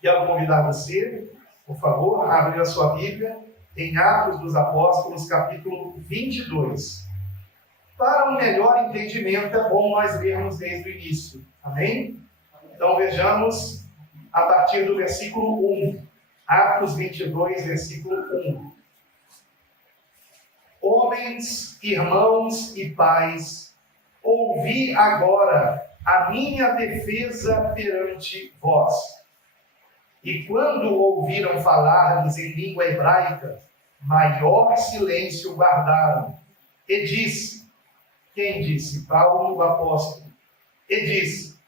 Quero convidar você, por favor, a abrir a sua Bíblia em Atos dos Apóstolos, capítulo 22. Para um melhor entendimento, é bom nós lermos desde o início. Amém? Então vejamos a partir do versículo 1. Atos 22, versículo 1. Homens, irmãos e pais, ouvi agora a minha defesa perante vós. E quando ouviram falar-lhes em língua hebraica, maior silêncio guardaram. E disse, quem disse? Paulo, o apóstolo. E disse,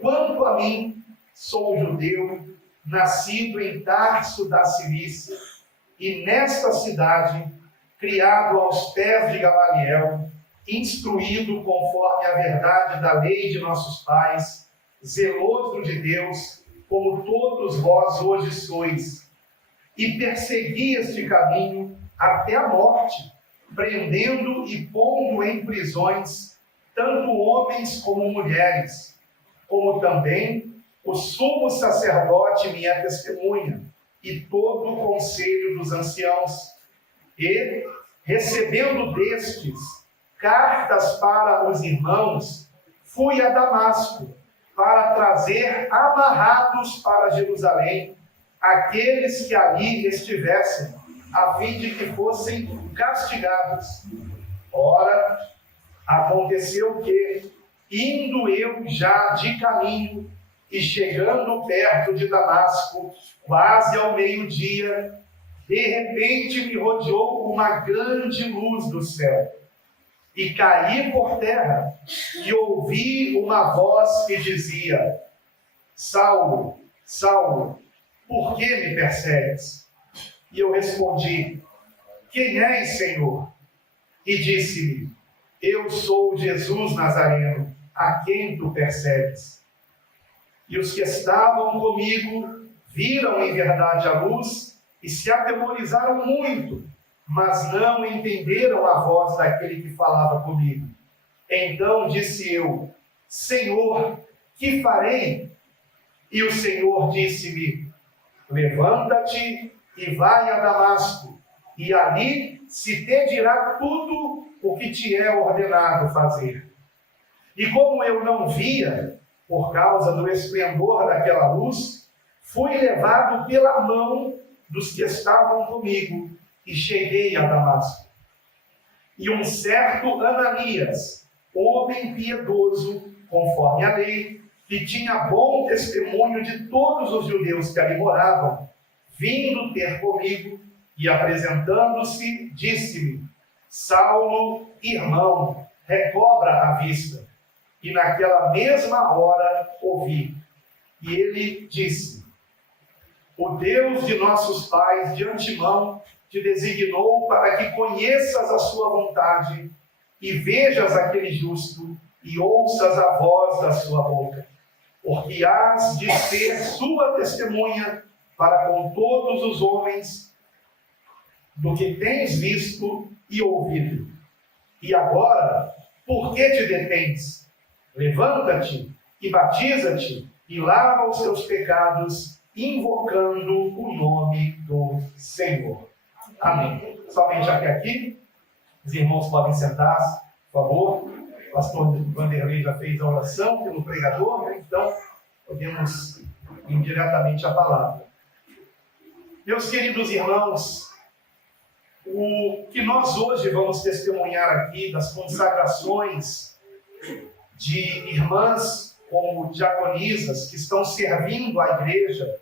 quanto a mim, sou judeu, nascido em Tarso da Cilícia, e nesta cidade, criado aos pés de Gamaliel, instruído conforme a verdade da lei de nossos pais, zeloso de Deus, como todos vós hoje sois, e persegui este caminho até a morte, prendendo e pondo em prisões tanto homens como mulheres, como também o sumo sacerdote me é testemunha, e todo o conselho dos anciãos. E, recebendo destes cartas para os irmãos, fui a Damasco, para trazer amarrados para Jerusalém aqueles que ali estivessem, a fim de que fossem castigados. Ora, aconteceu que, indo eu já de caminho e chegando perto de Damasco, quase ao meio-dia, de repente me rodeou uma grande luz do céu. E caí por terra e ouvi uma voz que dizia, Saulo, Saulo, por que me persegues? E eu respondi, quem és, Senhor? E disse-me, eu sou Jesus Nazareno, a quem tu persegues. E os que estavam comigo viram em verdade a luz e se atemorizaram muito, mas não entenderam a voz daquele que falava comigo. Então disse eu, Senhor, que farei? E o Senhor disse-me, levanta-te e vai a Damasco, e ali se te dirá tudo o que te é ordenado fazer. E como eu não via, por causa do esplendor daquela luz, fui levado pela mão dos que estavam comigo, e cheguei a Damasco. E um certo Ananias, homem piedoso, conforme a lei, que tinha bom testemunho de todos os judeus que ali moravam, vindo ter comigo e apresentando-se, disse-me, Saulo, irmão, recobra a vista. E naquela mesma hora ouvi. E ele disse, o Deus de nossos pais de antemão te designou para que conheças a sua vontade e vejas aquele justo e ouças a voz da sua boca, porque hás de ser sua testemunha para com todos os homens do que tens visto e ouvido. E agora, por que te detens? Levanta-te e batiza-te e lava os teus pecados, invocando o nome do Senhor. Amém. Somente até aqui. Os irmãos podem sentar-se, por favor. O pastor Vanderlei já fez a oração pelo pregador, né? Então podemos ir diretamente à palavra. Meus queridos irmãos, o que nós hoje vamos testemunhar aqui das consagrações de irmãs como diaconisas que estão servindo a igreja,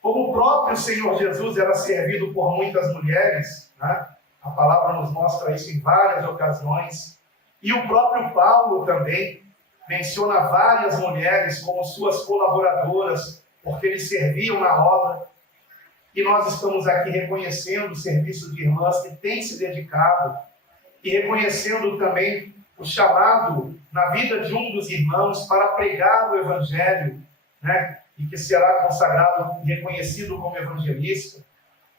como o próprio Senhor Jesus era servido por muitas mulheres, né? A palavra nos mostra isso em várias ocasiões, e o próprio Paulo também menciona várias mulheres como suas colaboradoras, porque eles serviam na obra, e nós estamos aqui reconhecendo o serviço de irmãs que têm se dedicado, e reconhecendo também o chamado na vida de um dos irmãos para pregar o Evangelho, né? E que será consagrado e reconhecido como evangelista,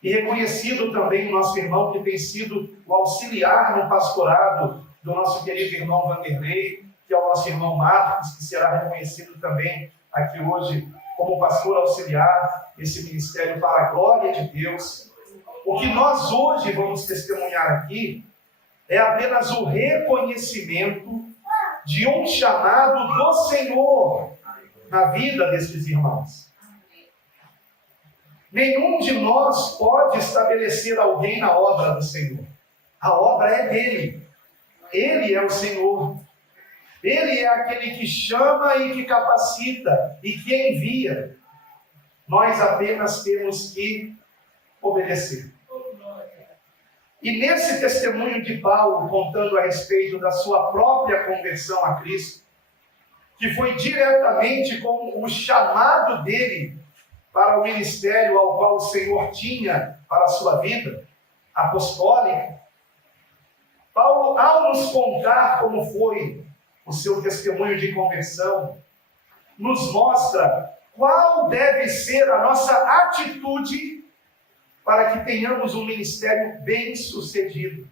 e reconhecido também o nosso irmão que tem sido o auxiliar no pastorado do nosso querido irmão Vanderlei, que é o nosso irmão Marcos, que será reconhecido também aqui hoje como pastor auxiliar esse ministério para a glória de Deus. O que nós hoje vamos testemunhar aqui é apenas o reconhecimento de um chamado do Senhor na vida desses irmãos. Nenhum de nós pode estabelecer alguém na obra do Senhor. A obra é dele. Ele é o Senhor. Ele é aquele que chama e que capacita e que envia. Nós apenas temos que obedecer. E nesse testemunho de Paulo, contando a respeito da sua própria conversão a Cristo, que foi diretamente com o chamado dele para o ministério ao qual o Senhor tinha para a sua vida apostólica, Paulo, ao nos contar como foi o seu testemunho de conversão, nos mostra qual deve ser a nossa atitude para que tenhamos um ministério bem-sucedido,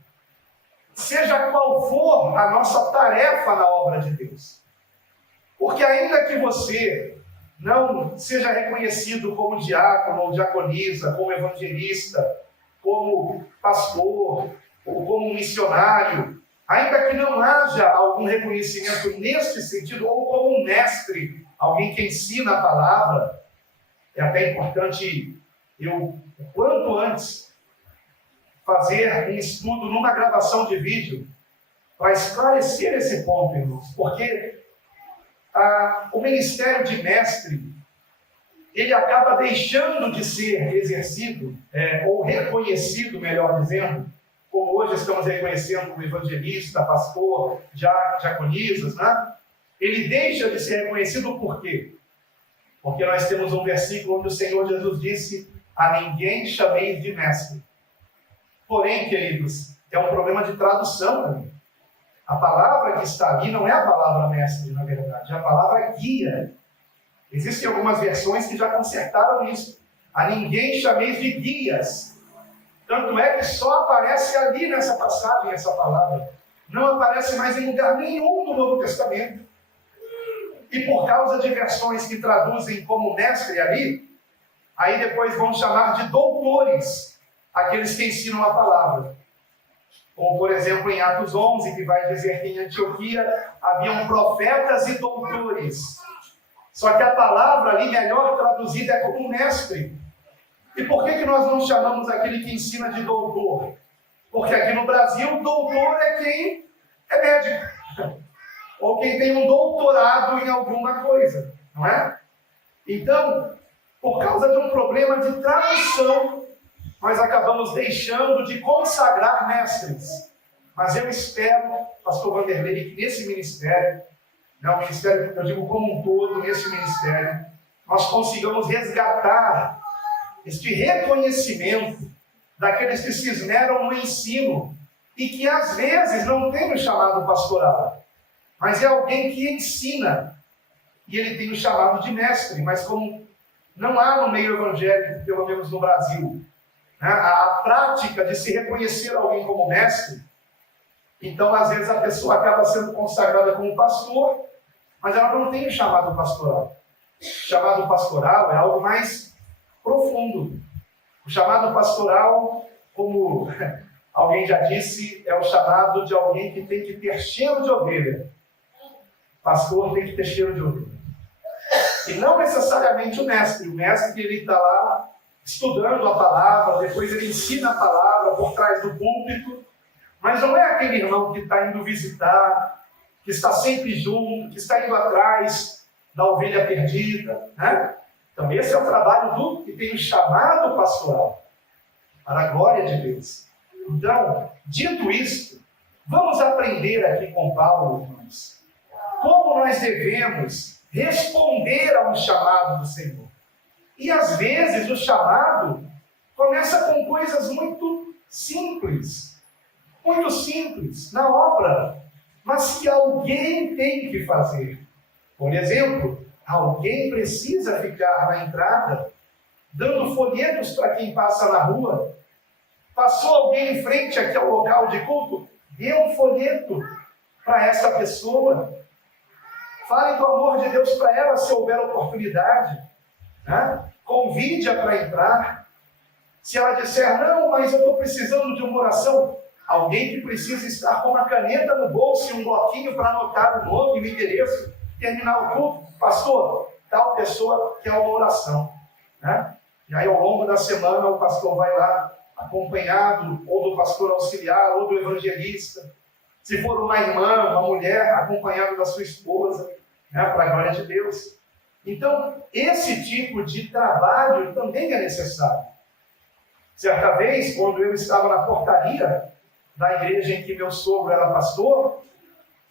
seja qual for a nossa tarefa na obra de Deus. Porque ainda que você não seja reconhecido como diácono ou diaconisa, como evangelista, como pastor, ou como missionário, ainda que não haja algum reconhecimento neste sentido, ou como um mestre, alguém que ensina a palavra, é até importante eu, quanto antes, fazer um estudo numa gravação de vídeo para esclarecer esse ponto, irmãos, porque o ministério de mestre, ele acaba deixando de ser exercido, ou reconhecido, melhor dizendo, como hoje estamos reconhecendo o evangelista, pastor, diaconisas, né? Ele deixa de ser reconhecido por quê? Porque nós temos um versículo onde o Senhor Jesus disse: a ninguém chameis de mestre. Porém, queridos, é um problema de tradução também. A palavra que está ali não é a palavra mestre, na verdade, é a palavra guia. Existem algumas versões que já consertaram isso. A ninguém chameis de guias. Tanto é que só aparece ali nessa passagem, essa palavra. Não aparece mais em lugar nenhum do Novo Testamento. E por causa de versões que traduzem como mestre ali, aí depois vão chamar de doutores aqueles que ensinam a palavra. Como, por exemplo, em Atos 11, que vai dizer que em Antioquia haviam profetas e doutores. Só que a palavra ali, melhor traduzida, é como mestre. E por que nós não chamamos aquele que ensina de doutor? Porque aqui no Brasil, doutor é quem é médico. Ou quem tem um doutorado em alguma coisa, não é? Então, por causa de um problema de tradução, nós acabamos deixando de consagrar mestres. Mas eu espero, pastor Vanderlei, que nesse ministério, o ministério, eu digo como um todo, nesse ministério, nós consigamos resgatar este reconhecimento daqueles que se esmeram no ensino e que às vezes não tem o chamado pastoral, mas é alguém que ensina e ele tem o chamado de mestre, mas como não há no meio evangélico, pelo menos no Brasil, a prática de se reconhecer alguém como mestre, então às vezes a pessoa acaba sendo consagrada como pastor, mas ela não tem o chamado pastoral. O chamado pastoral é algo mais profundo. O chamado pastoral, como alguém já disse, é o chamado de alguém que tem que ter cheiro de ovelha. Pastor tem que ter cheiro de ovelha. E não necessariamente o mestre. O mestre, ele está lá estudando a palavra, depois ele ensina a palavra por trás do púlpito, mas não é aquele irmão que está indo visitar, que está sempre junto, que está indo atrás da ovelha perdida, né? Então esse é o trabalho do que tem o chamado pastoral, para a glória de Deus. Então, dito isto, vamos aprender aqui com Paulo, irmãos, como nós devemos responder a um chamado do Senhor. E às vezes o chamado começa com coisas muito simples na obra, mas que alguém tem que fazer. Por exemplo, alguém precisa ficar na entrada, dando folhetos para quem passa na rua. Passou alguém em frente aqui ao local de culto, dê um folheto para essa pessoa. Fale do amor de Deus para ela se houver oportunidade. né? Convide-a para entrar. Se ela disser, não, mas eu estou precisando de uma oração, alguém que precisa estar com uma caneta no bolso e um bloquinho para anotar o nome e o endereço, terminar o culto, pastor, tal pessoa quer uma oração, né? E aí, ao longo da semana, o pastor vai lá, acompanhado ou do pastor auxiliar, ou do evangelista. Se for uma irmã, uma mulher, acompanhado da sua esposa, né, para a glória de Deus. Então, esse tipo de trabalho também é necessário. Certa vez, quando eu estava na portaria da igreja em que meu sogro era pastor,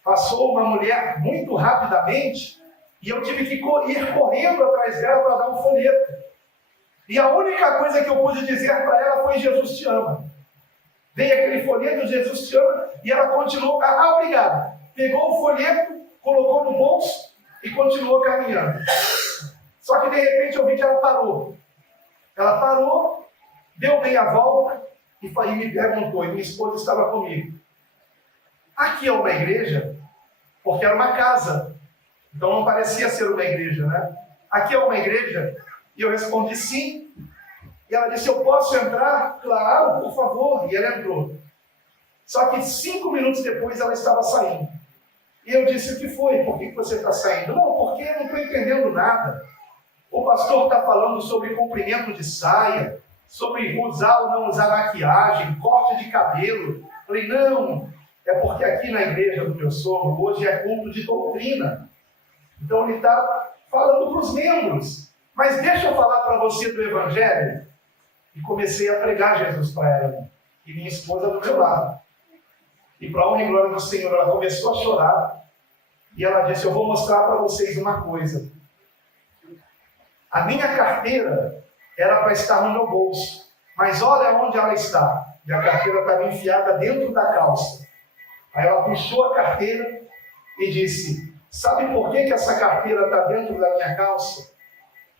passou uma mulher muito rapidamente e eu tive que ir correndo atrás dela para dar um folheto. E a única coisa que eu pude dizer para ela foi: Jesus te ama. Veio aquele folheto, Jesus te ama, e ela continuou, obrigado. Pegou o folheto, colocou no bolso e continuou caminhando. Só que de repente eu vi que ela parou. Ela parou, deu meia volta e me perguntou, e minha esposa estava comigo: aqui é uma igreja? Porque era uma casa, então não parecia ser uma igreja, né? Aqui é uma igreja? E eu respondi sim. E ela disse: eu posso entrar? Claro, por favor. E ela entrou. Só que 5 minutos depois ela estava saindo. E eu disse: o que foi? Por que você está saindo? Não, porque eu não estou entendendo nada. O pastor está falando sobre comprimento de saia, sobre usar ou não usar maquiagem, corte de cabelo. Falei: não, é porque aqui na igreja do meu sogro hoje é culto de doutrina. Então ele está falando para os membros. Mas deixa eu falar para você do Evangelho. E comecei a pregar Jesus para ela. E minha esposa do meu lado. E para a honra e glória do Senhor, ela começou a chorar. E ela disse: eu vou mostrar para vocês uma coisa. A minha carteira era para estar no meu bolso. Mas olha onde ela está. E a carteira estava enfiada dentro da calça. Aí ela puxou a carteira e disse: sabe por que essa carteira está dentro da minha calça?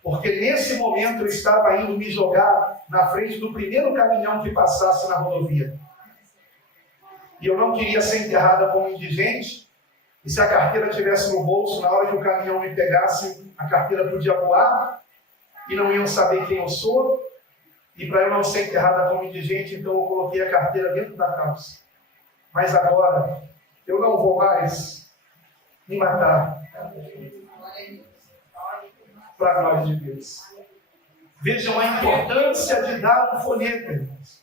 Porque nesse momento eu estava indo me jogar na frente do primeiro caminhão que passasse na rodovia. E eu não queria ser enterrada como indigente. E se a carteira estivesse no bolso, na hora que o caminhão me pegasse, a carteira podia voar. E não iam saber quem eu sou. E para eu não ser enterrada como indigente, então eu coloquei a carteira dentro da calça. Mas agora, eu não vou mais me matar. Para a glória de Deus. Vejam a importância de dar um folheto, irmãos.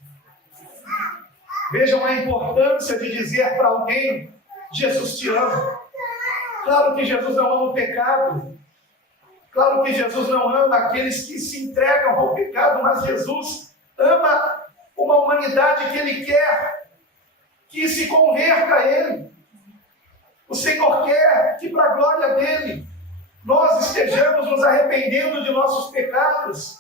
Vejam a importância de dizer para alguém: Jesus te ama. Claro que Jesus não ama o pecado. Claro que Jesus não ama aqueles que se entregam ao pecado, mas Jesus ama uma humanidade que Ele quer que se converta a Ele. O Senhor quer que, para a glória dEle, nós estejamos nos arrependendo de nossos pecados,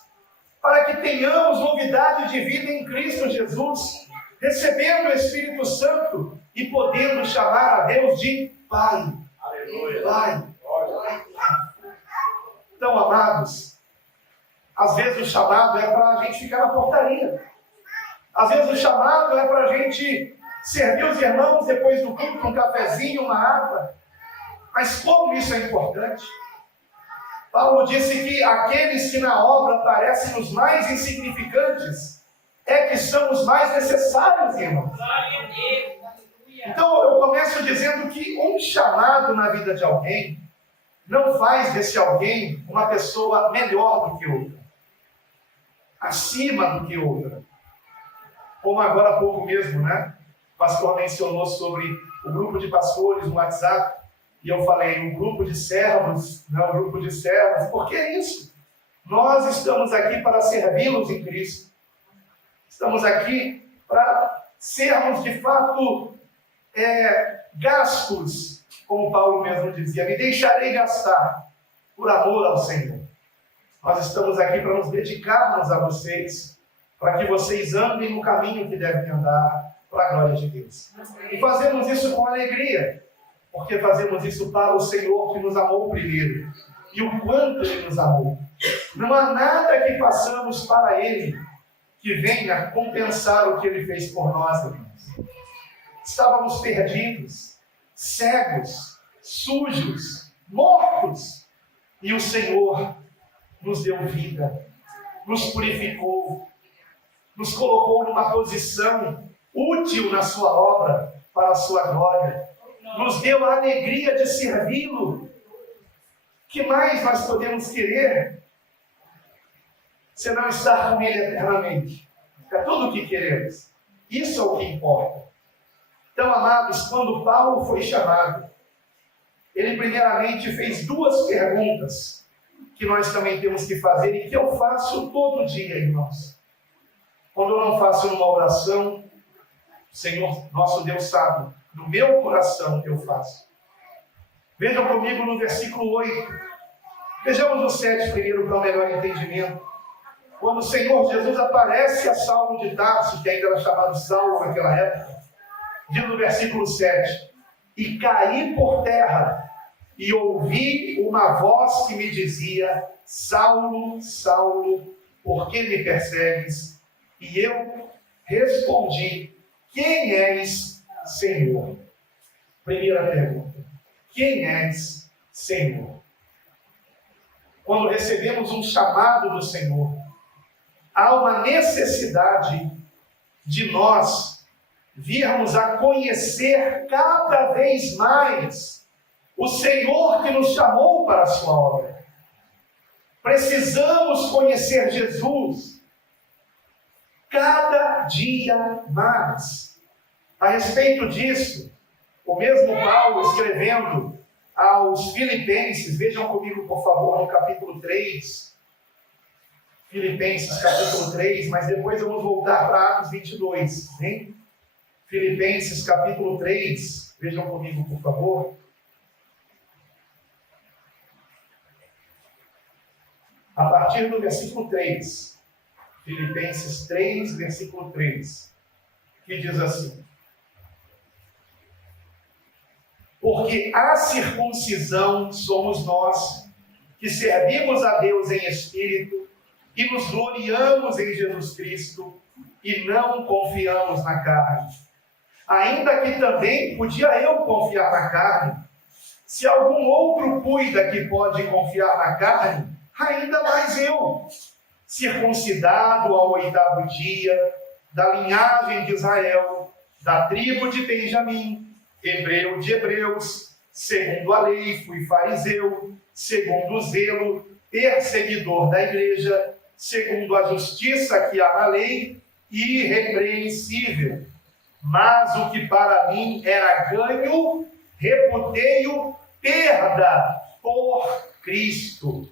para que tenhamos novidade de vida em Cristo Jesus, recebendo o Espírito Santo e podendo chamar a Deus de Pai. Aleluia. Pai. Então, amados, às vezes o chamado é para a gente ficar na portaria. Às vezes o chamado é para a gente servir os irmãos depois do culto, um cafezinho, uma água. Mas como isso é importante? Paulo disse que aqueles que na obra parecem os mais insignificantes é que são os mais necessários, irmãos. Então eu começo dizendo que um chamado na vida de alguém não faz desse alguém uma pessoa melhor do que outra, acima do que outra. Como agora há pouco mesmo, né? O pastor mencionou sobre o grupo de pastores no WhatsApp. E eu falei, um grupo de servos, não, um grupo de servos. Por que isso? Nós estamos aqui para servi-los em Cristo. Estamos aqui para sermos, de fato, gastos, como Paulo mesmo dizia: me deixarei gastar por amor ao Senhor. Nós estamos aqui para nos dedicarmos a vocês, para que vocês andem no caminho que devem andar, para a glória de Deus. E fazemos isso com alegria, porque fazemos isso para o Senhor que nos amou primeiro. E o quanto Ele nos amou. Não há nada que façamos para Ele que venha compensar o que Ele fez por nós, irmãos. Estávamos perdidos, cegos, sujos, mortos. E o Senhor nos deu vida, nos purificou, nos colocou numa posição útil na sua obra, para a sua glória, nos deu a alegria de servi-lo. Que mais nós podemos querer se não estar com Ele eternamente? É tudo o que queremos. Isso é o que importa. Então, amados, quando Paulo foi chamado, ele primeiramente fez duas perguntas que nós também temos que fazer e que eu faço todo dia, irmãos. Quando eu não faço uma oração, o Senhor, nosso Deus, sabe, no meu coração eu faço. Vejam comigo no versículo 8. Vejamos o 7 primeiro para um melhor entendimento. Quando o Senhor Jesus aparece a Saulo de Tarso, que ainda era chamado Saulo naquela época, diz no versículo 7: e caí por terra, e ouvi uma voz que me dizia: Saulo, Saulo, por que me persegues? E eu respondi: quem és, Senhor? Primeira pergunta: quem és, Senhor? Quando recebemos um chamado do Senhor, há uma necessidade de nós virmos a conhecer cada vez mais o Senhor que nos chamou para a sua obra. Precisamos conhecer Jesus cada dia mais. A respeito disso, o mesmo Paulo escrevendo aos Filipenses, vejam comigo por favor no capítulo 3, Filipenses capítulo 3, mas depois vamos voltar para Atos 22, hein? Filipenses capítulo 3, vejam comigo por favor. A partir do versículo 3, Filipenses 3, versículo 3, que diz assim: porque a circuncisão somos nós, que servimos a Deus em espírito, e nos gloriamos em Jesus Cristo, e não confiamos na carne. Ainda que também podia eu confiar na carne, se algum outro cuida que pode confiar na carne, ainda mais eu, circuncidado ao 8º dia, da linhagem de Israel, da tribo de Benjamim, hebreu de hebreus, segundo a lei fui fariseu, segundo o zelo, perseguidor da igreja, segundo a justiça que há na lei, irrepreensível. Mas o que para mim era ganho, reputei-o perda por Cristo.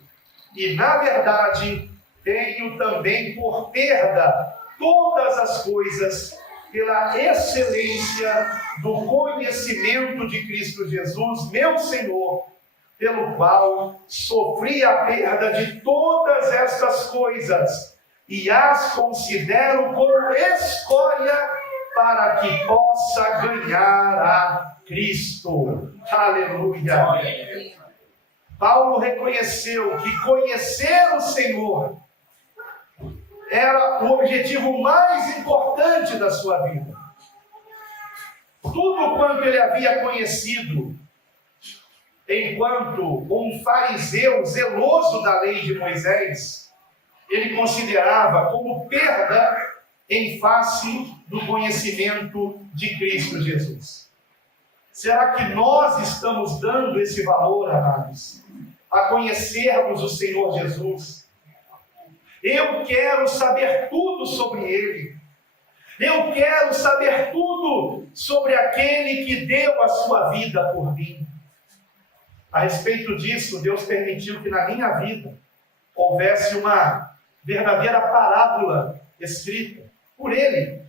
E na verdade, tenho também por perda todas as coisas, pela excelência do conhecimento de Cristo Jesus, meu Senhor, pelo qual sofri a perda de todas estas coisas e as considero como escória para que possa ganhar a Cristo. Aleluia! Paulo reconheceu que conhecer o Senhor era o objetivo mais importante da sua vida. Tudo quanto ele havia conhecido enquanto um fariseu zeloso da lei de Moisés, ele considerava como perda em face do conhecimento de Cristo Jesus. Será que nós estamos dando esse valor, amados, a conhecermos o Senhor Jesus? Eu quero saber tudo sobre Ele. Eu quero saber tudo sobre aquele que deu a sua vida por mim. A respeito disso, Deus permitiu que na minha vida houvesse uma verdadeira parábola escrita por Ele.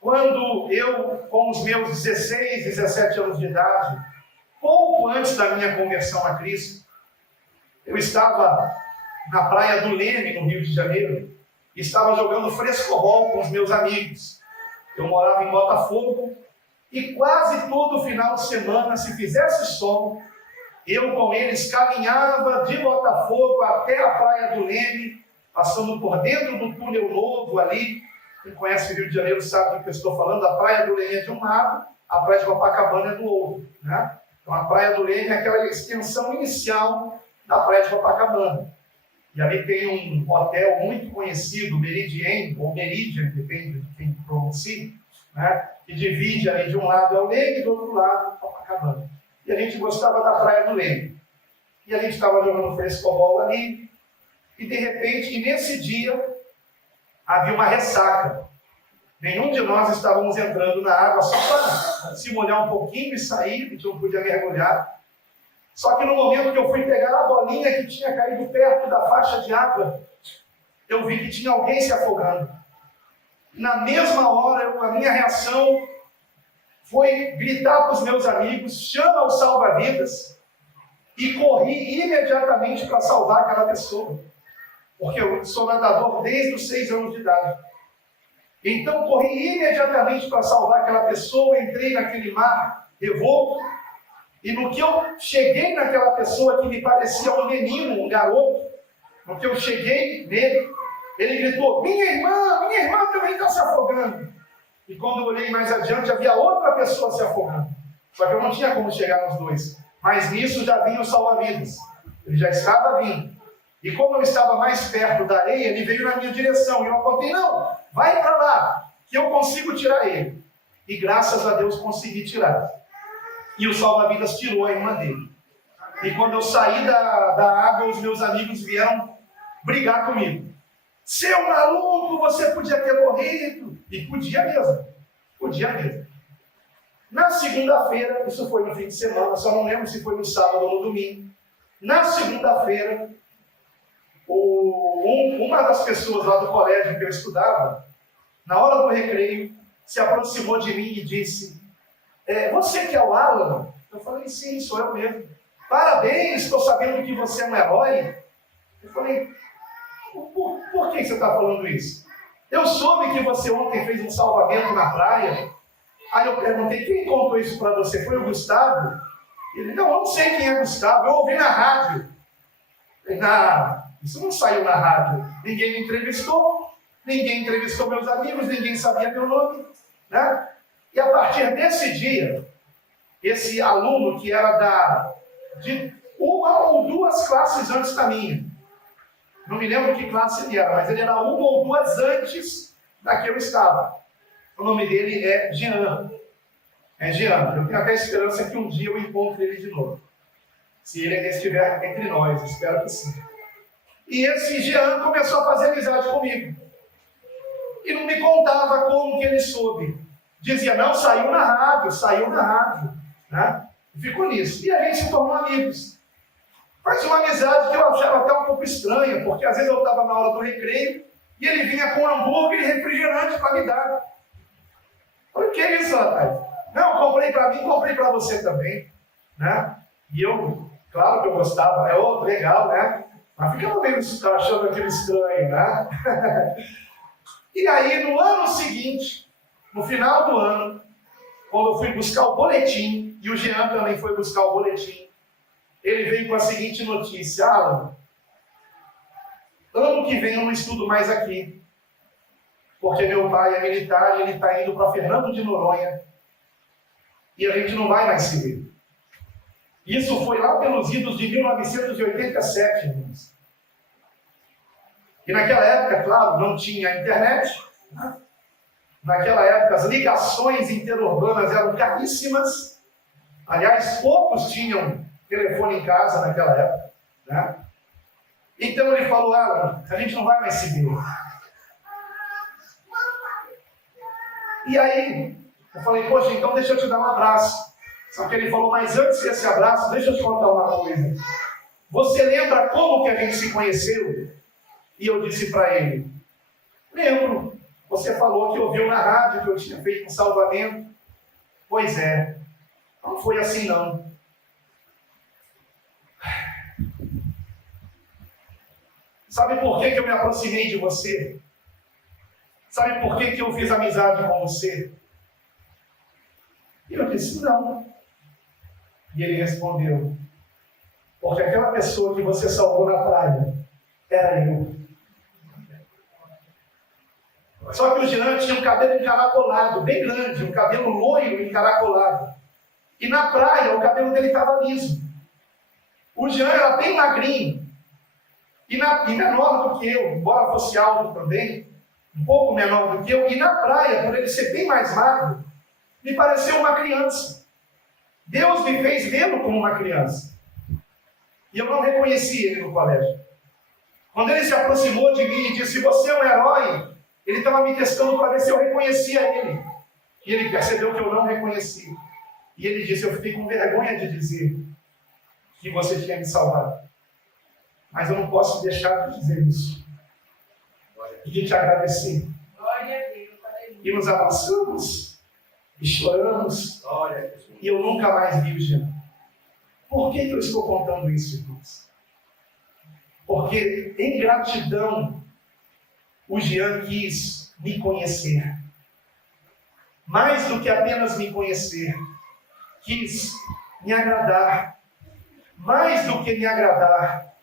Quando eu, com os meus 16, 17 anos de idade, pouco antes da minha conversão a Cristo, eu estava na praia do Leme, no Rio de Janeiro, e estava jogando frescobol com os meus amigos. Eu morava em Botafogo, e quase todo final de semana, se fizesse sol, eu com eles caminhava de Botafogo até a praia do Leme, passando por dentro do túnel novo ali. Quem conhece o Rio de Janeiro sabe do que eu estou falando. A praia do Leme é de um lado, a praia de Copacabana é do outro, né? Então a praia do Leme é aquela extensão inicial da praia de Copacabana. E ali tem um hotel muito conhecido, Meridien, ou Meridian, depende de quem pronuncia, né? Que divide ali de um lado é o Leme e do outro lado Copacabana. E a gente gostava da praia do Leme. E a gente estava jogando frescobol ali, e de repente, nesse dia, havia uma ressaca. Nenhum de nós estávamos entrando na água só para se molhar um pouquinho e sair, a gente não podia mergulhar. Só que no momento que eu fui pegar a bolinha que tinha caído perto da faixa de água, eu vi que tinha alguém se afogando. Na mesma hora, a minha reação foi gritar para os meus amigos, chama o salva-vidas, e corri imediatamente para salvar aquela pessoa. Porque eu sou nadador desde os 6 anos de idade. Então, corri imediatamente para salvar aquela pessoa, entrei naquele mar revolto, e no que eu cheguei naquela pessoa que me parecia um menino, um garoto, no que eu cheguei nele, ele gritou, minha irmã também está se afogando. E quando eu olhei mais adiante, havia outra pessoa se afogando. Só que eu não tinha como chegar nos dois. Mas nisso já vinha o salva-vidas. Ele já estava vindo. E como eu estava mais perto da areia, ele veio na minha direção. E eu apontei, não, vai para lá, que eu consigo tirar ele. E graças a Deus consegui tirar. E o salva-vidas tirou a irmã dele. E quando eu saí da água, os meus amigos vieram brigar comigo. Seu maluco, você podia ter morrido. E podia mesmo. Podia mesmo. Na segunda-feira, isso foi no fim de semana, só não lembro se foi no sábado ou no domingo. Na segunda-feira, uma das pessoas lá do colégio que eu estudava, na hora do recreio, se aproximou de mim e disse, você que é o Alan? Eu falei, sim, sou eu mesmo. Parabéns, estou sabendo que você é um herói. Eu falei, por que você está falando isso? Eu soube que você ontem fez um salvamento na praia. Aí eu perguntei, quem contou isso para você? Foi o Gustavo? Ele, não, eu não sei quem é Gustavo, eu ouvi na rádio. Isso não saiu na rádio. Ninguém me entrevistou, ninguém entrevistou meus amigos, ninguém sabia meu nome. Né? E a partir desse dia, esse aluno que era de uma ou duas classes antes da minha, não me lembro que classe ele era, mas ele era uma ou duas antes da que eu estava. O nome dele é Jean. É Jean. Eu tenho até esperança que um dia eu encontre ele de novo. Se ele ainda estiver entre nós, espero que sim. E esse Jean começou a fazer amizade comigo. E não me contava como que ele soube. Dizia, não, saiu na rádio. Né? E ficou nisso. E a gente se tornou amigos. Mas uma amizade que eu achava até um pouco estranha, porque às vezes eu estava na hora do recreio e ele vinha com hambúrguer e refrigerante para me dar. Por que isso, rapaz? Não, comprei para mim, comprei para você também. Né? E eu, claro que eu gostava, né? Oh, legal, né? Mas ficava meio achando aquilo estranho, né? E aí, no ano seguinte, no final do ano, quando eu fui buscar o boletim, e o Jean também foi buscar o boletim, ele veio com a seguinte notícia, Alan, ano que vem eu não estudo mais aqui, porque meu pai é militar e ele está indo para Fernando de Noronha, e a gente não vai mais se ver. Isso foi lá pelos idos de 1987, irmãos. E naquela época, claro, não tinha internet. Né? Naquela época, as ligações interurbanas eram caríssimas. Aliás, poucos tinham telefone em casa naquela época. Né? Então ele falou, Alan, a gente não vai mais se ver. E aí, eu falei, poxa, então deixa eu te dar um abraço. Só que ele falou, mas antes desse abraço, deixa eu te contar uma coisa. Você lembra como que a gente se conheceu? E eu disse para ele, lembro. Você falou que ouviu na rádio que eu tinha feito um salvamento. Pois é, não foi assim não. Sabe por que eu me aproximei de você? Sabe por que eu fiz amizade com você? E eu disse, não. E ele respondeu, porque aquela pessoa que você salvou na praia era eu. Só que o Jean tinha um cabelo encaracolado, bem grande, um cabelo loiro encaracolado. E na praia o cabelo dele estava liso. O Jean era bem magrinho. e menor do que eu, embora fosse alto também, um pouco menor do que eu, e na praia, por ele ser bem mais magro, me pareceu uma criança. Deus me fez vê-lo como uma criança. E eu não reconheci ele no colégio. Quando ele se aproximou de mim e disse, você é um herói, ele estava me testando para ver se eu reconhecia ele. E ele percebeu que eu não reconheci. E ele disse, eu fiquei com vergonha de dizer que você tinha me salvado. Mas eu não posso deixar de dizer isso. E de te agradecer. E nos abraçamos, e choramos, e eu nunca mais vi o Jean. Por que eu estou contando isso, irmãos? Porque em gratidão, o Jean quis me conhecer. Mais do que apenas me conhecer, quis me agradar. Mais do que me agradar,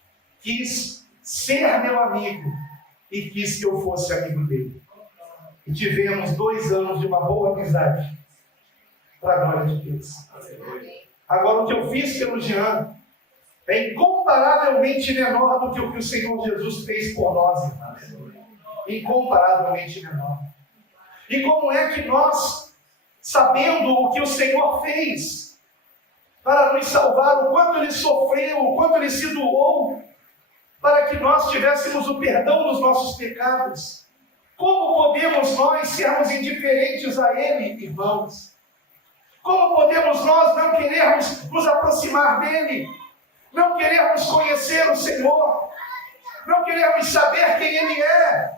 quis ser meu amigo e quis que eu fosse amigo dele. E tivemos 2 anos de uma boa amizade, para a glória de Deus. Agora, o que eu fiz pelo Jean é incomparavelmente menor do que o que o Senhor Jesus fez por nós, irmãos. Incomparavelmente menor. E como é que nós, sabendo o que o Senhor fez para nos salvar, o quanto Ele sofreu, o quanto Ele se doou, para que nós tivéssemos o perdão dos nossos pecados, como podemos nós sermos indiferentes a Ele, irmãos? Como podemos nós não querermos nos aproximar dEle, não querermos conhecer o Senhor, não querermos saber quem Ele é?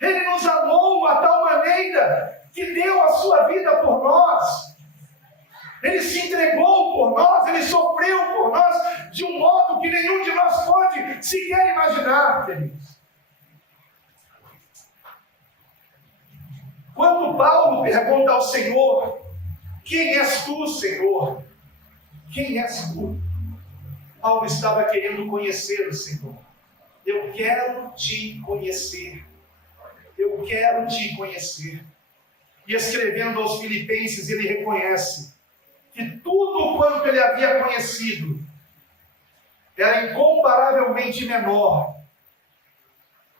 Ele nos amou a tal maneira que deu a sua vida por nós. Ele se entregou por nós, Ele sofreu por nós de um modo que nenhum de nós pode sequer imaginar, queridos. Quando Paulo pergunta ao Senhor, quem és tu, Senhor? Quem és tu? Paulo estava querendo conhecer o Senhor. Eu quero te conhecer. Eu quero te conhecer. E escrevendo aos Filipenses, ele reconhece que tudo quanto ele havia conhecido era incomparavelmente menor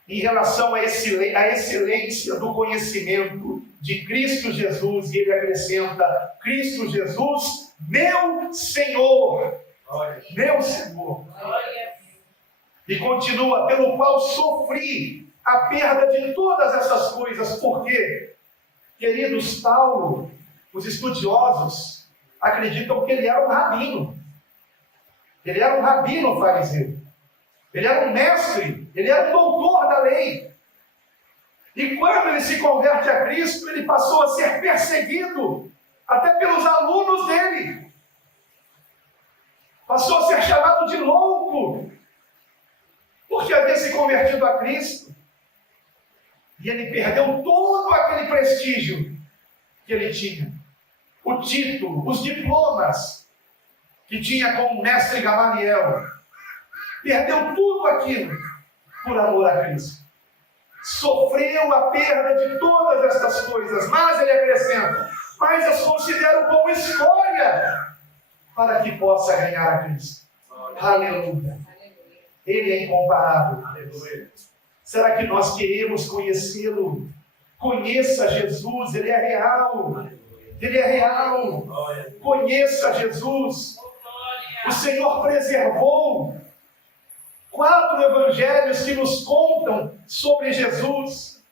em relação à excelência do conhecimento de Cristo Jesus. E ele acrescenta, Cristo Jesus, meu Senhor. Meu Senhor. E continua, pelo qual sofri a perda de todas essas coisas. Por quê? Queridos, Paulo, os estudiosos acreditam que ele era um rabino. Ele era um rabino fariseu. Ele era um mestre, ele era um doutor da lei. E quando ele se converte a Cristo, ele passou a ser perseguido, até pelos alunos dele. Passou a ser chamado de louco, porque havia se convertido a Cristo. E ele perdeu todo aquele prestígio que ele tinha. O título, os diplomas que tinha com o mestre Gamaliel. Perdeu tudo aquilo por amor a Cristo. Sofreu a perda de todas estas coisas, mas ele acrescenta, mas as considero como escolha para que possa ganhar a Cristo. Aleluia. Ele é incomparável. Aleluia. Será que nós queremos conhecê-lo? Conheça Jesus, Ele é real. Ele é real. Conheça Jesus. O Senhor preservou 4 evangelhos que nos contam sobre Jesus.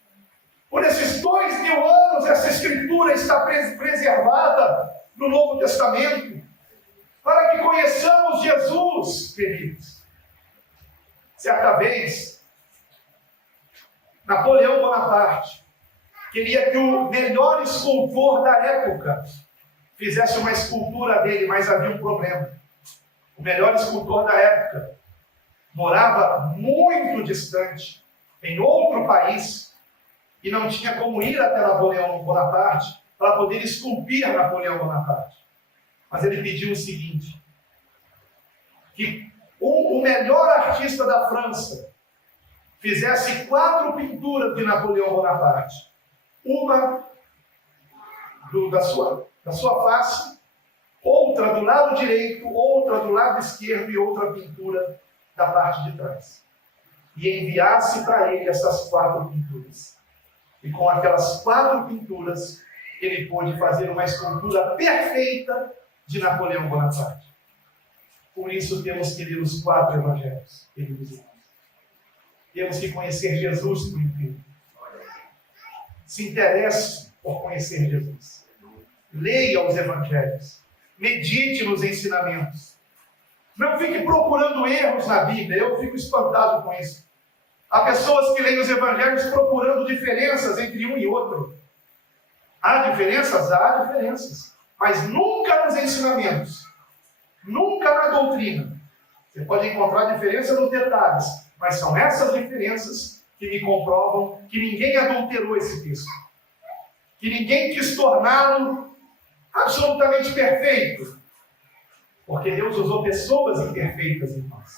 Por esses 2000 anos, essa escritura está preservada no Novo Testamento, para que conheçamos Jesus, queridos. Certa vez, Napoleão Bonaparte queria que o melhor escultor da época fizesse uma escultura dele, mas havia um problema. O melhor escultor da época morava muito distante, em outro país, e não tinha como ir até Napoleão Bonaparte para poder esculpir Napoleão Bonaparte. Mas ele pediu o seguinte, que o melhor artista da França fizesse 4 pinturas de Napoleão Bonaparte. Uma da sua face, outra do lado direito, outra do lado esquerdo e outra pintura da parte de trás e enviasse para ele essas 4 pinturas. E com aquelas 4 pinturas, ele pôde fazer uma escultura perfeita de Napoleão Bonaparte. Por isso temos que ler os 4 evangelhos, queridos irmãos. Temos que conhecer Jesus por inteiro. Se interesse por conhecer Jesus. Leia os evangelhos. Medite nos ensinamentos. Não fique procurando erros na Bíblia. Eu fico espantado com isso. Há pessoas que leem os evangelhos procurando diferenças entre um e outro. Há diferenças? Há diferenças. Mas nunca nos ensinamentos. Nunca na doutrina. Você pode encontrar diferença nos detalhes. Mas são essas diferenças que me comprovam que ninguém adulterou esse texto. Que ninguém quis torná-lo absolutamente perfeito. Porque Deus usou pessoas imperfeitas em nós.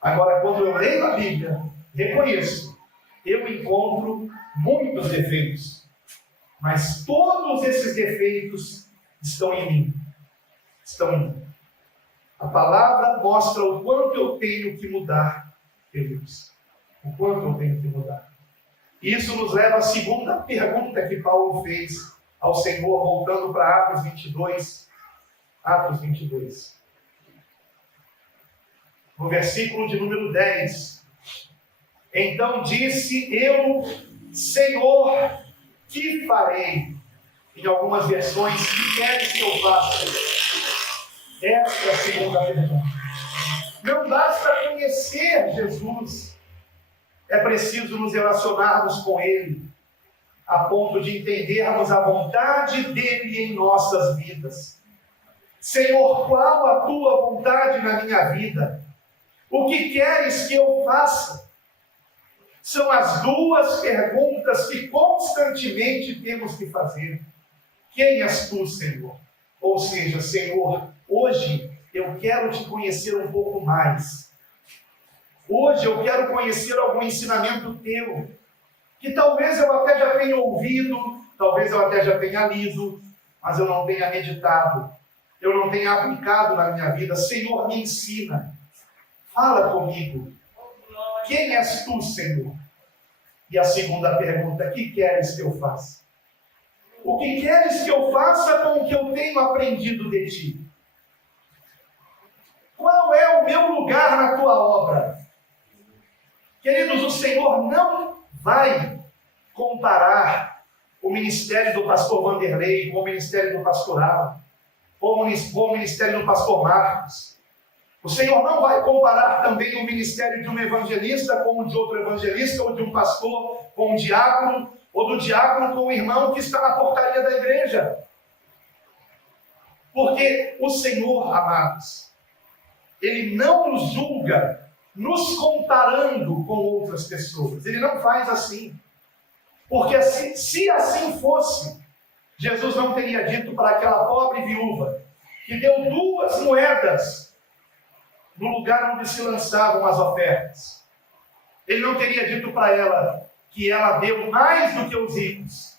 Agora, quando eu leio a Bíblia, reconheço, eu encontro muitos defeitos. Mas todos esses defeitos estão em mim. Estão em mim. A palavra mostra o quanto eu tenho que mudar, queridos. O quanto eu tenho que mudar. Isso nos leva à segunda pergunta que Paulo fez ao Senhor, voltando para Atos 22. Atos 22. No versículo de número 10. Então disse eu, Senhor, que farei? Em algumas versões, que queres que eu faça? Essa é a segunda pergunta. Não basta conhecer Jesus. É preciso nos relacionarmos com Ele, a ponto de entendermos a vontade dEle em nossas vidas. Senhor, qual a Tua vontade na minha vida? O que queres que eu faça? São as 2 perguntas que constantemente temos que fazer. Quem és Tu, Senhor? Ou seja, Senhor, hoje eu quero Te conhecer um pouco mais. Hoje eu quero conhecer algum ensinamento Teu, que talvez eu até já tenha ouvido, talvez eu até já tenha lido, mas eu não tenha meditado, eu não tenha aplicado na minha vida. Senhor, me ensina, fala comigo. Quem és Tu, Senhor? E a segunda pergunta, o que queres que eu faça? O que queres que eu faça com o que eu tenho aprendido de Ti? Qual é o meu lugar na Tua obra? Queridos, o Senhor não vai comparar o ministério do pastor Vanderlei com o ministério do pastoral, ou o ministério do pastor Marcos. O Senhor não vai comparar também o ministério de um evangelista com o de outro evangelista, ou de um pastor com um diácono, ou do diácono com o irmão que está na portaria da igreja. Porque o Senhor, amados, Ele não nos julga nos comparando com outras pessoas. Ele não faz assim. Porque se assim fosse, Jesus não teria dito para aquela pobre viúva que deu 2 moedas no lugar onde se lançavam as ofertas. Ele não teria dito para ela que ela deu mais do que os ricos.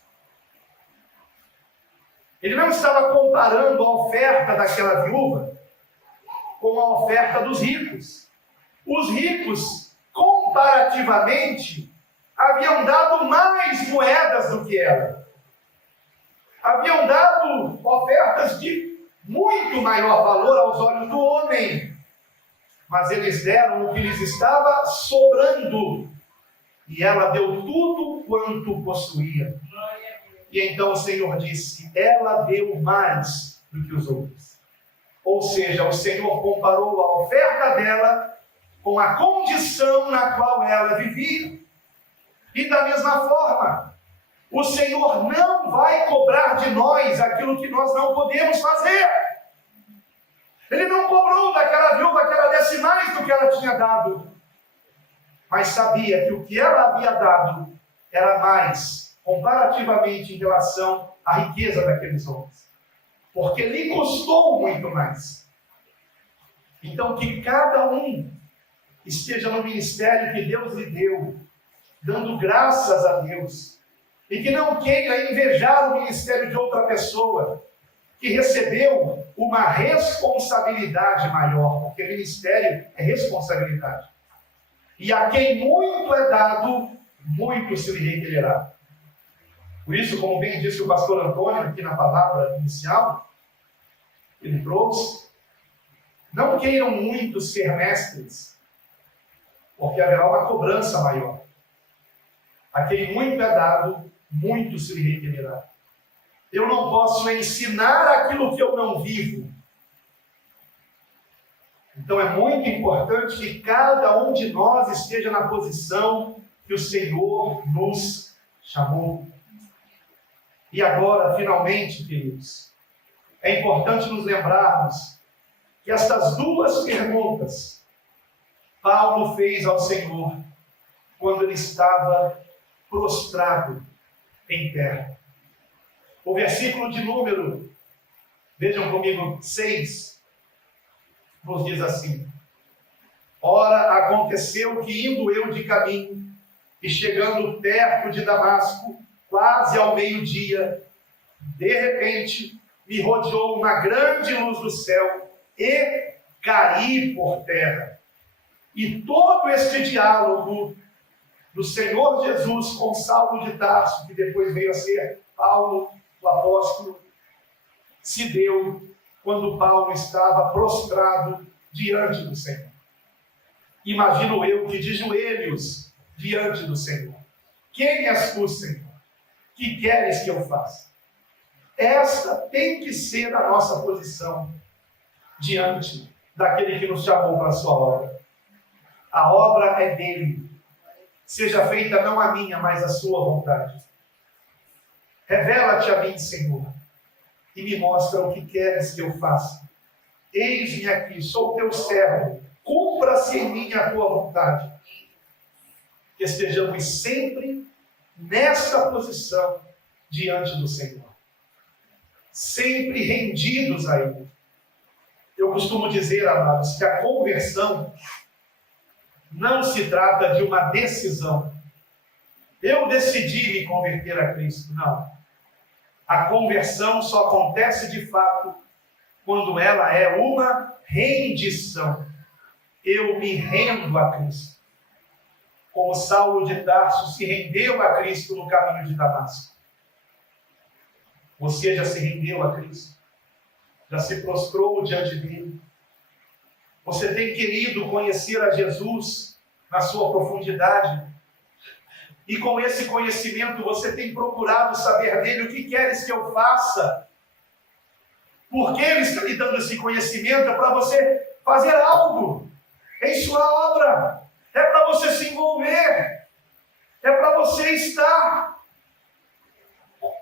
Ele não estava comparando a oferta daquela viúva com a oferta dos ricos. Os ricos, comparativamente, haviam dado mais moedas do que ela. Haviam dado ofertas de muito maior valor aos olhos do homem. Mas eles deram o que lhes estava sobrando. E ela deu tudo quanto possuía. E então o Senhor disse, ela deu mais do que os outros. Ou seja, o Senhor comparou a oferta dela com a condição na qual ela vivia. E da mesma forma, o Senhor não vai cobrar de nós aquilo que nós não podemos fazer. Ele não cobrou daquela viúva que ela desse mais do que ela tinha dado. Mas sabia que o que ela havia dado era mais, comparativamente em relação à riqueza daqueles homens. Porque lhe custou muito mais. Então que cada um esteja no ministério que Deus lhe deu, dando graças a Deus, e que não queira invejar o ministério de outra pessoa, que recebeu uma responsabilidade maior, porque ministério é responsabilidade. E a quem muito é dado, muito se lhe requererá. Por isso, como bem disse o pastor Antônio aqui na palavra inicial, ele trouxe, não queiram muito ser mestres, porque haverá uma cobrança maior. A quem muito é dado, muito se lhe requererá. Eu não posso ensinar aquilo que eu não vivo. Então é muito importante que cada um de nós esteja na posição que o Senhor nos chamou. E agora, finalmente, queridos, é importante nos lembrarmos que estas duas perguntas Paulo fez ao Senhor quando ele estava prostrado em terra. O versículo de número, vejam comigo, 6, nos diz assim: Ora, aconteceu que indo eu de caminho e chegando perto de Damasco, quase ao meio-dia, de repente me rodeou uma grande luz do céu e caí por terra. E todo este diálogo do Senhor Jesus com Saulo de Tarso, que depois veio a ser Paulo, o apóstolo, se deu quando Paulo estava prostrado diante do Senhor. Imagino eu que de joelhos diante do Senhor. Quem és tu, Senhor? Que queres que eu faça? Esta tem que ser a nossa posição diante daquele que nos chamou para a sua obra. A obra é dele. Seja feita não a minha, mas a sua vontade. Revela-te a mim, Senhor, e me mostra o que queres que eu faça. Eis-me aqui, sou teu servo, cumpra-se em mim a tua vontade. Que estejamos sempre nesta posição diante do Senhor, sempre rendidos a Ele. Eu costumo dizer, amados, que a conversão não se trata de uma decisão. Eu decidi me converter a Cristo. Não. A conversão só acontece de fato quando ela é uma rendição. Eu me rendo a Cristo. Como Saulo de Tarso se rendeu a Cristo no caminho de Damasco. Você já se rendeu a Cristo? Já se prostrou diante dele? Você tem querido conhecer a Jesus na sua profundidade? E com esse conhecimento você tem procurado saber dele o que queres que eu faça? Porque ele está lhe dando esse conhecimento, é para você fazer algo em sua obra. É para você se envolver. É para você estar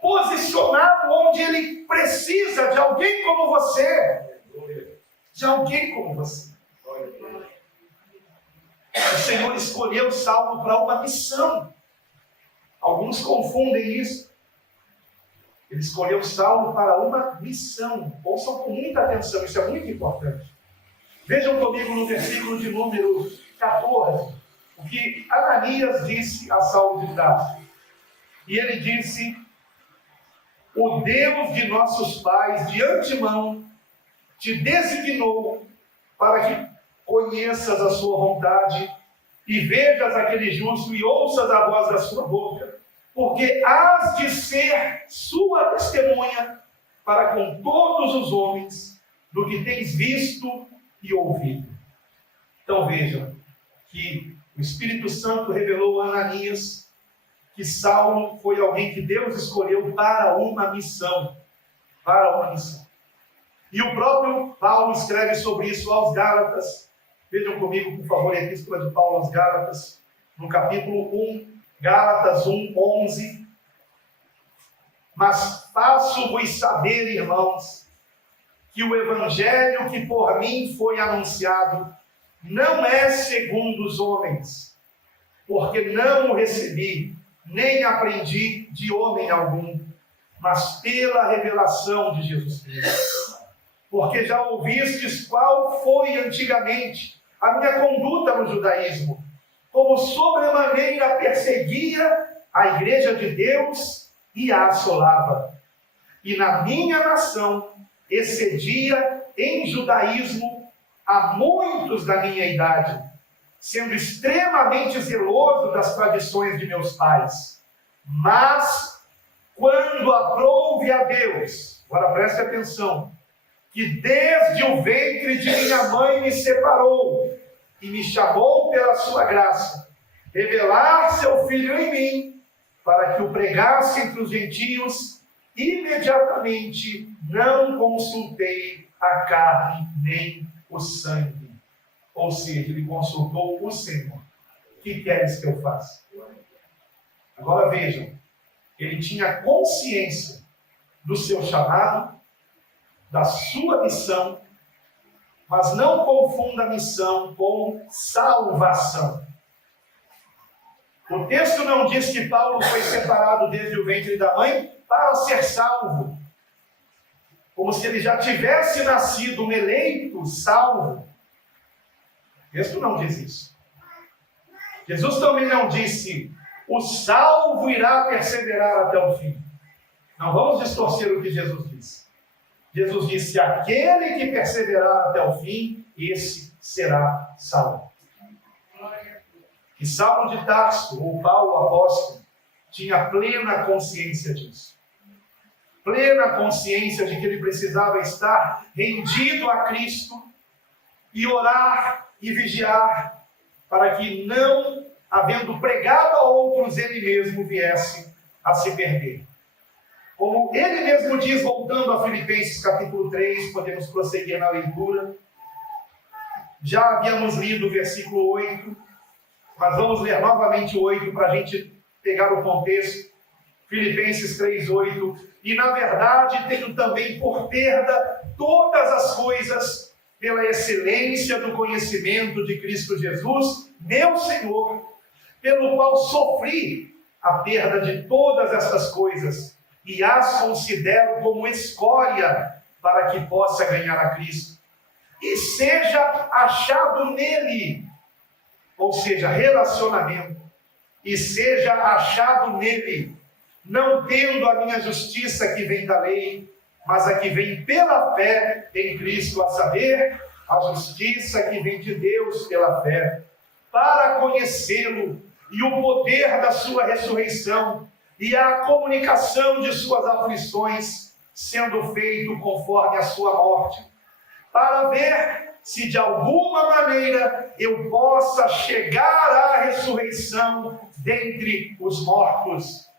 posicionado onde ele precisa de alguém como você. De alguém como você. O Senhor escolheu Saulo para uma missão. Alguns confundem isso. Ele escolheu Saulo para uma missão. Ouçam com muita atenção, isso é muito importante. Vejam comigo no versículo de número 14, o que Ananias disse a Saulo de Tarso. E ele disse: o Deus de nossos pais, de antemão, te designou para que conheças a sua vontade e vejas aquele justo e ouças a voz da sua boca, porque hás de ser sua testemunha para com todos os homens do que tens visto e ouvido. Então vejam que o Espírito Santo revelou a Ananias que Saulo foi alguém que Deus escolheu para uma missão. Para uma missão. E o próprio Paulo escreve sobre isso aos Gálatas. Vejam comigo, por favor, a epístola de Paulo aos Gálatas, no capítulo 1, Gálatas 1, 11. Mas faço-vos saber, irmãos, que o evangelho que por mim foi anunciado não é segundo os homens, porque não o recebi, nem aprendi de homem algum, mas pela revelação de Jesus Cristo. Porque já ouvistes qual foi antigamente a minha conduta no judaísmo, como sobremaneira perseguia a igreja de Deus e a assolava. E na minha nação excedia em judaísmo a muitos da minha idade, sendo extremamente zeloso das tradições de meus pais. Mas, quando aprouve a Deus, agora preste atenção, que desde o ventre de minha mãe me separou e me chamou pela sua graça, revelar seu Filho em mim, para que o pregasse entre os gentios, imediatamente não consultei a carne nem o sangue. Ou seja, ele consultou o Senhor. O que queres que eu faça? Agora vejam, ele tinha consciência do seu chamado, da sua missão, mas não confunda missão com salvação. O texto não diz que Paulo foi separado desde o ventre da mãe para ser salvo, como se ele já tivesse nascido um eleito salvo. O texto não diz isso. Jesus também não disse: o salvo irá perseverar até o fim. Não vamos distorcer o que Jesus disse. Jesus disse: aquele que perseverar até o fim, esse será salvo. E Saulo de Tarso, ou Paulo apóstolo, tinha plena consciência disso. Plena consciência de que ele precisava estar rendido a Cristo e orar e vigiar para que, não havendo pregado a outros, ele mesmo viesse a se perder. Como ele mesmo diz, voltando a Filipenses capítulo 3, podemos prosseguir na leitura. Já havíamos lido o versículo 8, mas vamos ler novamente o 8 para a gente pegar o contexto. Filipenses 3, 8. E na verdade tenho também por perda todas as coisas pela excelência do conhecimento de Cristo Jesus, meu Senhor, pelo qual sofri a perda de todas essas coisas e as considero como escória para que possa ganhar a Cristo e seja achado nele, ou seja, relacionamento, e seja achado nele, não tendo a minha justiça que vem da lei, mas a que vem pela fé em Cristo, a saber, a justiça que vem de Deus pela fé, para conhecê-lo e o poder da sua ressurreição e a comunicação de suas aflições, sendo feito conforme a sua morte, para ver se de alguma maneira eu possa chegar à ressurreição dentre os mortos.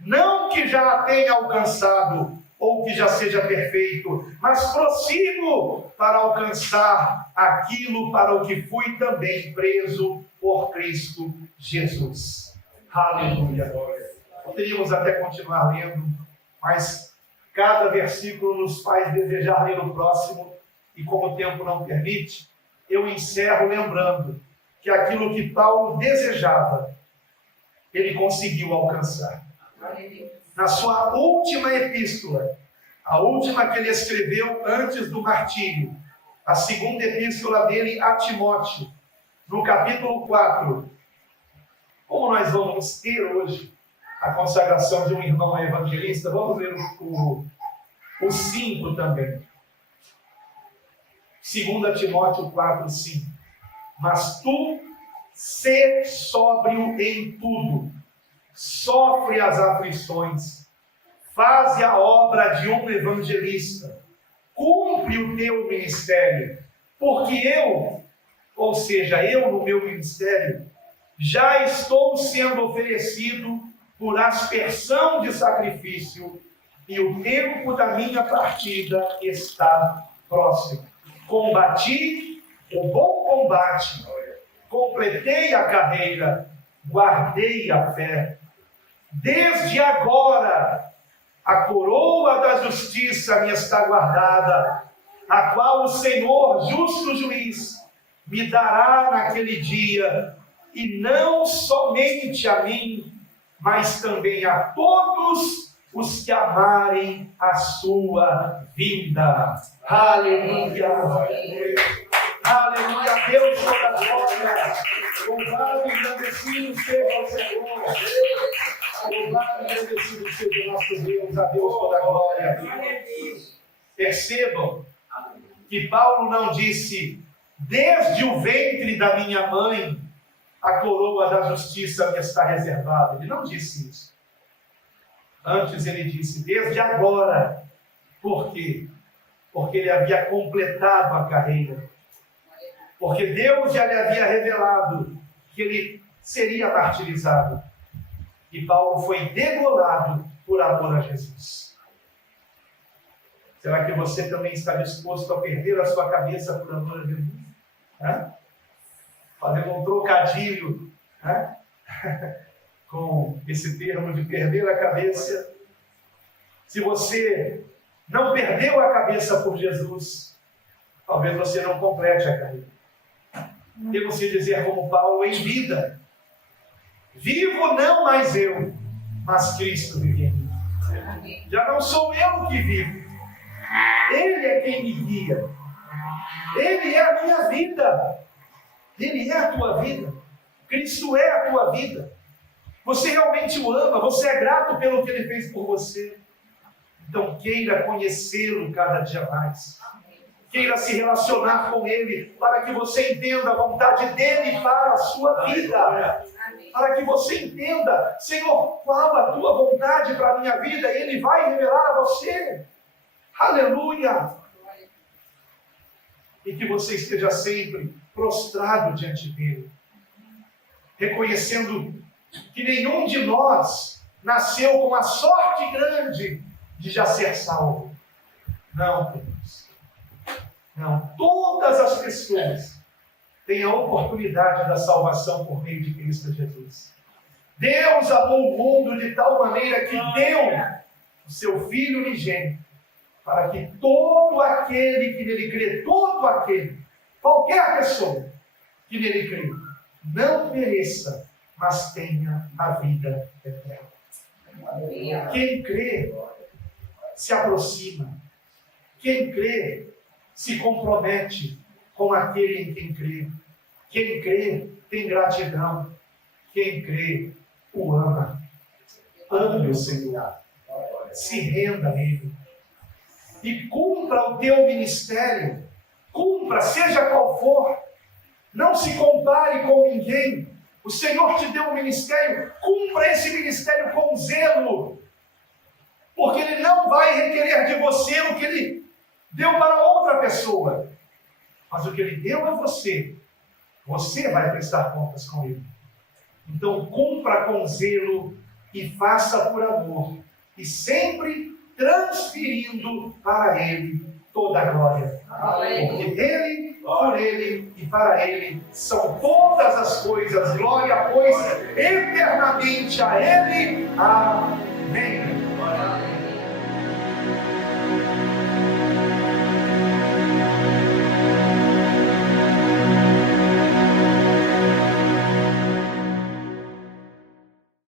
Não que já a tenha alcançado, ou que já seja perfeito, mas prossigo para alcançar aquilo para o que fui também preso por Cristo Jesus. Aleluia. Poderíamos até continuar lendo, mas cada versículo nos faz desejar ler o próximo, e como o tempo não permite, eu encerro lembrando que aquilo que Paulo desejava, ele conseguiu alcançar. Na sua última epístola, a última que ele escreveu antes do martírio, a segunda epístola dele a Timóteo, no capítulo 4, como nós vamos ter hoje a consagração de um irmão evangelista, vamos ler o 5 também. 2 Timóteo 4, 5. Mas tu, sê sóbrio em tudo, sofre as aflições, faze a obra de um evangelista, cumpre o teu ministério, porque eu, ou seja, eu no meu ministério, já estou sendo oferecido por aspersão de sacrifício, e o tempo da minha partida está próximo. Combati o bom combate, completei a carreira, guardei a fé. Desde agora, a coroa da justiça me está guardada, a qual o Senhor, justo juiz, me dará naquele dia, e não somente a mim, mas também a todos os que amarem a sua vinda. Aleluia! Aleluia! Deus toda a glória! Louvado e agradecido seja o Senhor! Louvado e agradecido seja o nosso Deus, a Deus toda a glória! Percebam que Paulo não disse: desde o ventre da minha mãe a coroa da justiça me está reservada. Ele não disse isso. Antes ele disse: desde agora. Por quê? Porque ele havia completado a carreira. Porque Deus já lhe havia revelado que ele seria martirizado. E Paulo foi degolado por amor a Jesus. Será que você também está disposto a perder a sua cabeça por amor a Jesus? Fazendo um trocadilho com esse termo de perder a cabeça. Se você não perdeu a cabeça por Jesus, talvez você não complete a carreira. Temos que dizer como Paulo: em vida, vivo não mais eu, mas Cristo vive em mim. Já não sou eu que vivo, Ele é quem me guia. Ele é a minha vida. Ele é a tua vida. Cristo é a tua vida. Você realmente o ama, você é grato pelo que Ele fez por você. Então queira conhecê-lo cada dia mais. Queira se relacionar com Ele, para que você entenda a vontade dEle para a sua vida. Para que você entenda: Senhor, qual a tua vontade para a minha vida? E Ele vai revelar a você. Aleluia! E que você esteja sempre prostrado diante dEle, reconhecendo que nenhum de nós nasceu com a sorte grande de já ser salvo. Não, queridos. Não. Todas as pessoas têm a oportunidade da salvação por meio de Cristo Jesus. Deus amou o mundo de tal maneira que deu o seu Filho unigênito, para que todo aquele que nele crê, todo aquele, qualquer pessoa que nele crê, não pereça, mas tenha a vida eterna. Quem crê se aproxima. Quem crê se compromete com aquele em quem crê. Quem crê tem gratidão. Quem crê o ama. Ame o Senhor. Se renda a Ele. E cumpra o teu ministério. Cumpra, seja qual for. Não se compare com ninguém. O Senhor te deu um ministério. Cumpra esse ministério com zelo. Porque Ele não vai requerer de você o que Ele deu para outra pessoa. Mas o que Ele deu a você, você vai prestar contas com Ele. Então cumpra com zelo e faça por amor. E sempre transferindo para Ele toda a glória. Porque dele, por Ele e para Ele são todas as coisas. Glória, pois, eternamente a Ele. Amém.